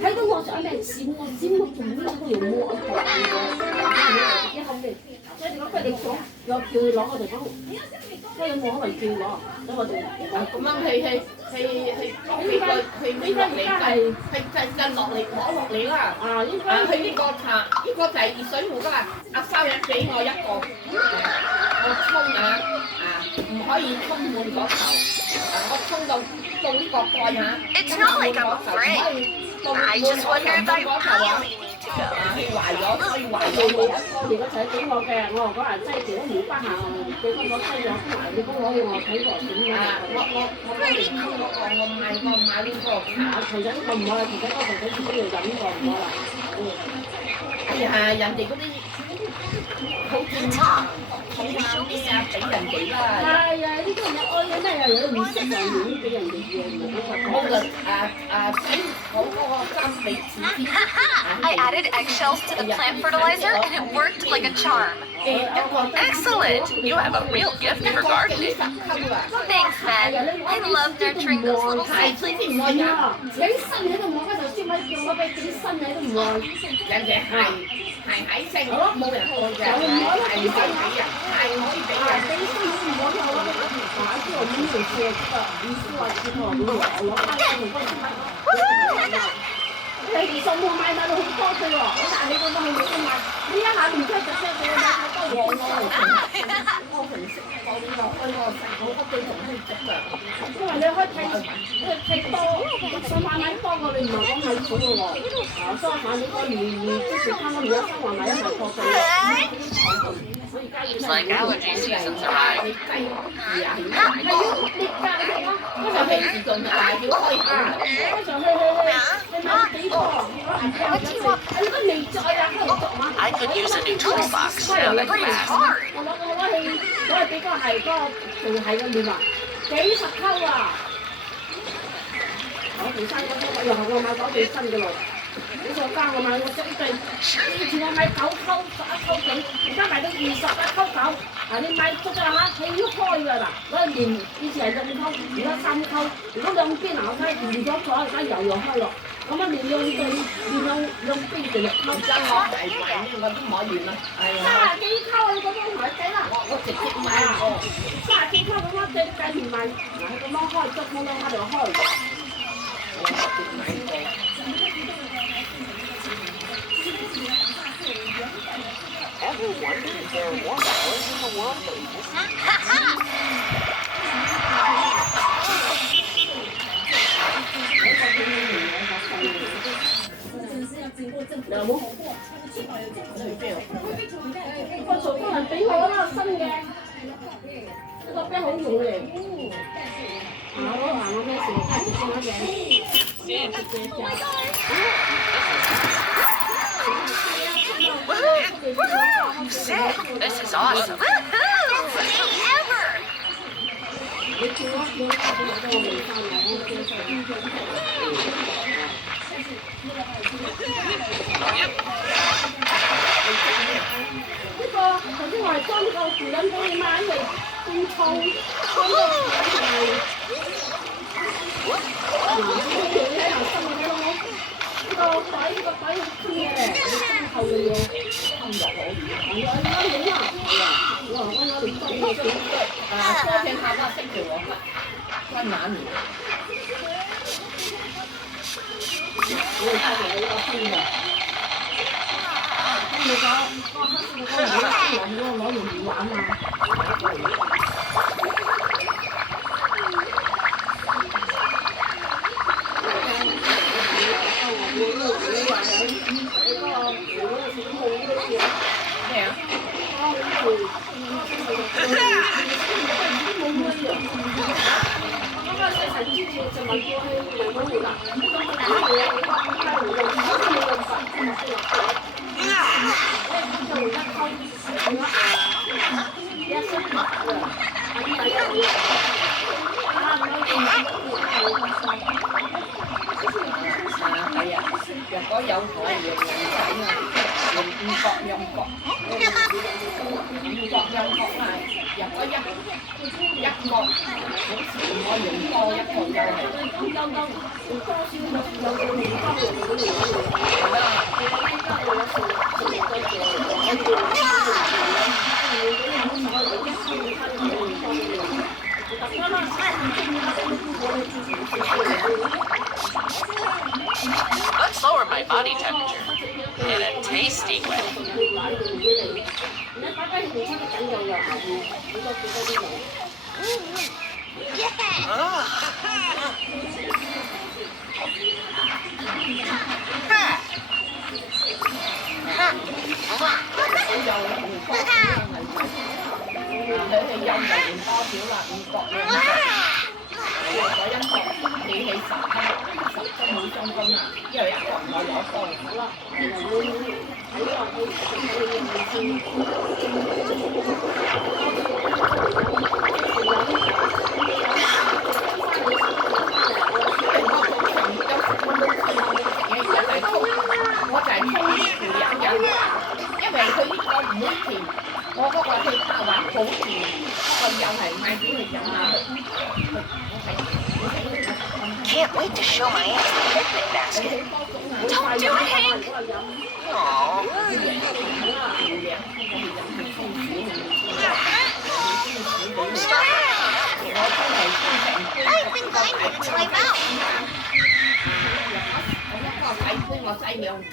睇到我想咩閃我閃我做咩嗰條毛我自己後面，所以如果佢哋講又叫佢攞我哋講，即係有冇可能叫攞？咁我哋咁樣去落嚟計，係落嚟攞落嚟啦。啊應該去呢個茶，呢個就係熱水壺㗎啦。阿收人俾我一個，我沖唔可以沖滿咗頭，我沖到呢個蓋嚇，It's not like I'm 唔可以 afraid. 到滿 I 頭 just wondered if I 嗰頭啊！ really need to go. 佢壞咗，所以壞咗你一個如果仔俾我嘅，我話嗰人擠住都冇得行，你幫我擠咗埋，你幫我攞去我睇過點樣？我幫你溝嗰個，我買呢個茶。其實呢個唔可啦，其實嗰個仔自己要飲呢個唔可啦。哎呀，人哋嗰啲好正常，好啱啲啊，俾人哋啦。係啊，呢個人愛嘅咩又有唔識就亂俾人哋嘅。我就睇我嗰個針俾自己。I added eggshells to the plant fertilizer and it worked like a charm. Excellent! You have a real gift for gardening. Thanks, Ben. I love nurturing those little 係 seedlings. 先至唔愛人，整新嘢都唔愛，嗰頭先咪叫我俾整新嘢都唔愛。人哋係喺性冇人愛嘅，係唔可以俾人，係唔可以俾人。整新嘢唔愛嘅話，我買之後五條線嘅，五條啊線頭攞翻嚟同嗰啲你送我買到好多嘅喎，我但係你覺得佢冇得買，呢一下唔出就即係佢買好多嘢咯。我平時講呢個開個細佬屋企同佢整嘅，因為你可以睇多，想買多過你唔係講買少嘅喎。啊，所以買呢個即係啱啱而家生活買一係過歲。Seems like allergy season's arrived. 你雞魚啊，係要你隔離咯，嗰陣係自動係要開下，嗰陣去買幾個，你都未再啊，喺度做嘛？ I could use a new toolbox now that grass is hard. 我攞幾個係嗰個仲係個面啊，幾十溝啊！我條新嗰啲又係我買咗對新嘅咯。呢個間我買我追對，以前我買9溝11溝整，而家買到21溝9。嗱你買足啦嚇，佢要開㗎嗱，嗰個面以前係2溝，而家3溝。如果兩邊嗱我睇完咗咗，而家又開落。咁啊面兩邊就6溝。真我係買呢個都唔可以啦，係啊。30幾溝啊！你嗰種台計啦，我直接買個30幾溝咁樣對計唔買，嗱咁樣開足咁樣喺度開。我直接買個。Ever wondered if there are more flowers in the world than this? 有冇？個曹工人俾我啦，新嘅，呢個啤好用嘅。我咩事？加住先嘅。Woohoo! Sick! This is awesome. Woohoo! Best day ever! 你叫我未翻嚟，我接受。呢個頭先我係裝個扶輪俾你買嚟變醋，裝個係。呢個袋好輕嘅，你後嘅嘢，多片下巴識條我關眼嚟。我哋睇下呢個新嘅，咁你講個黑色嘅嗰個攞完唔玩啊！咩啊？係啊，若果有可以用仔啊，用五角音角，五角音角係。入咗一個好似我用多一個又係。有多少有年包嘅嗰Let's lower my body temperature in a tasty way. Can't wait to show my aunt the picnic basket. Don't do it, Hank! Aww. Stop. I've been going until I'm out.